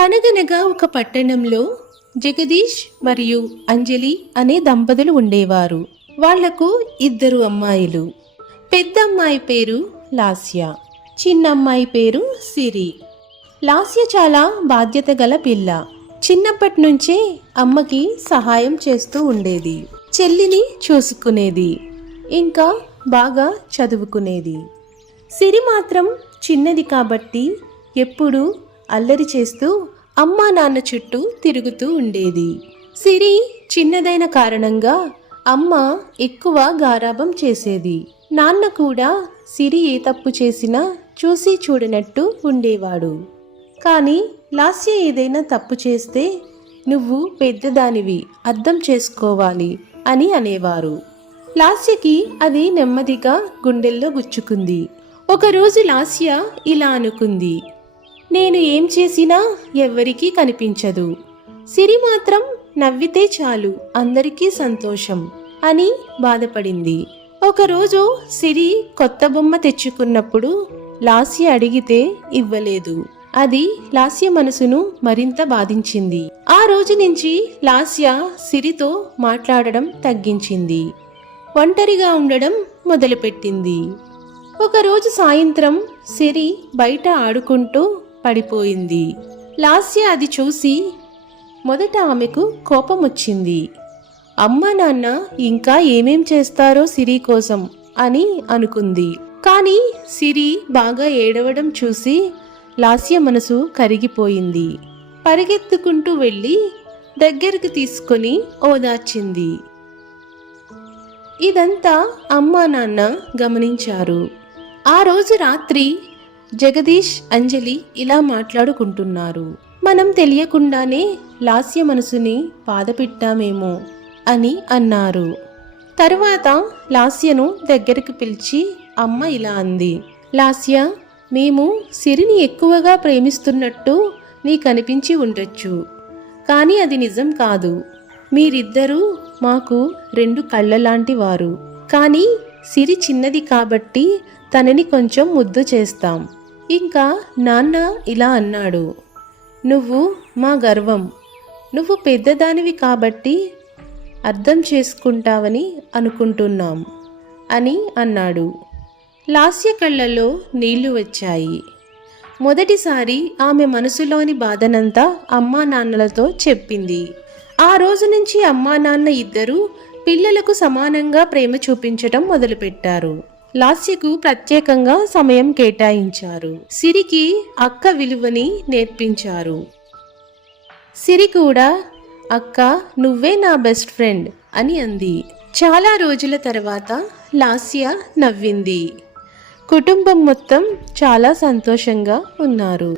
అనగనగా ఒక పట్టణంలో జగదీష్ మరియు అంజలి అనే దంపతులు ఉండేవారు. వాళ్లకు 2 అమ్మాయిలు. పెద్ద అమ్మాయి పేరు లాస్య, చిన్న అమ్మాయి పేరు సిరి. లాస్య చాలా బాధ్యత గల పిల్ల. చిన్నప్పటి నుంచే అమ్మకి సహాయం చేస్తూ ఉండేది. చెల్లిని చూసుకునేది, ఇంకా బాగా చదువుకునేది. సిరి మాత్రం చిన్నది కాబట్టి ఎప్పుడూ అల్లరి చేస్తూ అమ్మా నాన్న చుట్టూ తిరుగుతూ ఉండేది. సిరి చిన్నదైన కారణంగా అమ్మ ఎక్కువ గారాబం చేసేది. నాన్న కూడా సిరి ఏ తప్పు చేసినా చూసి చూడనట్టు ఉండేవాడు. కానీ లాస్య ఏదైనా తప్పు చేస్తే నువ్వు పెద్దదానివి, అర్థం చేసుకోవాలి అని అనేవారు. లాస్యకి అది నెమ్మదిగా గుండెల్లో గుచ్చుకుంది. ఒకరోజు లాస్య ఇలా అనుకుంది, నేను ఏం చేసినా ఎవ్వరికీ కనిపించదు, సిరి మాత్రం నవ్వితే చాలు అందరికీ సంతోషం అని బాధపడింది. ఒకరోజు సిరి కొత్త బొమ్మ తెచ్చుకున్నప్పుడు లాస్య అడిగితే ఇవ్వలేదు. అది లాస్య మనసును మరింత బాధించింది. ఆ రోజు నుంచి లాస్య సిరితో మాట్లాడడం తగ్గించింది, ఒంటరిగా ఉండడం మొదలుపెట్టింది. ఒకరోజు సాయంత్రం సిరి బయట ఆడుకుంటూ పడిపోయింది. లాస్య అది చూసి మొదట ఆమెకు కోపం వచ్చింది. అమ్మా నాన్న ఇంకా ఏమేం చేస్తారో సిరి కోసం అని అనుకుంది. కానీ సిరి బాగా ఏడవడం చూసి లాస్య మనసు కరిగిపోయింది. పరిగెత్తుకుంటూ వెళ్ళి దగ్గరకు తీసుకొని ఓదార్చింది. ఇదంతా అమ్మా నాన్న గమనించారు. ఆ రోజు రాత్రి జగదీష్ అంజలి ఇలా మాట్లాడుకుంటున్నారు. మనం తెలియకుండానే లాస్య మనసుని బాధపెట్టామేమో అని అన్నారు. తరువాత లాస్యను దగ్గరికి పిలిచి అమ్మ ఇలా అంది, లాస్య, మేము సిరిని ఎక్కువగా ప్రేమిస్తున్నట్టు నీకనిపించి ఉండొచ్చు, కానీ అది నిజం కాదు. మీరిద్దరూ మాకు 2 కళ్ళలాంటి వారు. కానీ సిరి చిన్నది కాబట్టి తనని కొంచెం ముద్దు చేస్తాం. ఇంకా నాన్న ఇలా అన్నాడు, నువ్వు మా గర్వం, నువ్వు పెద్దదానివి కాబట్టి అర్థం చేసుకుంటావని అనుకుంటున్నాం అని అన్నాడు. లాస్య కళ్ళలో నీళ్లు వచ్చాయి. మొదటిసారి ఆమె మనసులోని బాధనంతా అమ్మా నాన్నలతో చెప్పింది. ఆ రోజు నుంచి అమ్మా నాన్న ఇద్దరూ పిల్లలకు సమానంగా ప్రేమ చూపించటం మొదలుపెట్టారు. లాస్యకు ప్రత్యేకంగా సమయం కేటాయించారు. సిరికి అక్క విలువని నేర్పించారు. సిరి కూడా అక్క నువ్వే నా బెస్ట్ ఫ్రెండ్ అని అంది. చాలా రోజుల తర్వాత లాస్య నవ్వింది. కుటుంబం మొత్తం చాలా సంతోషంగా ఉన్నారు.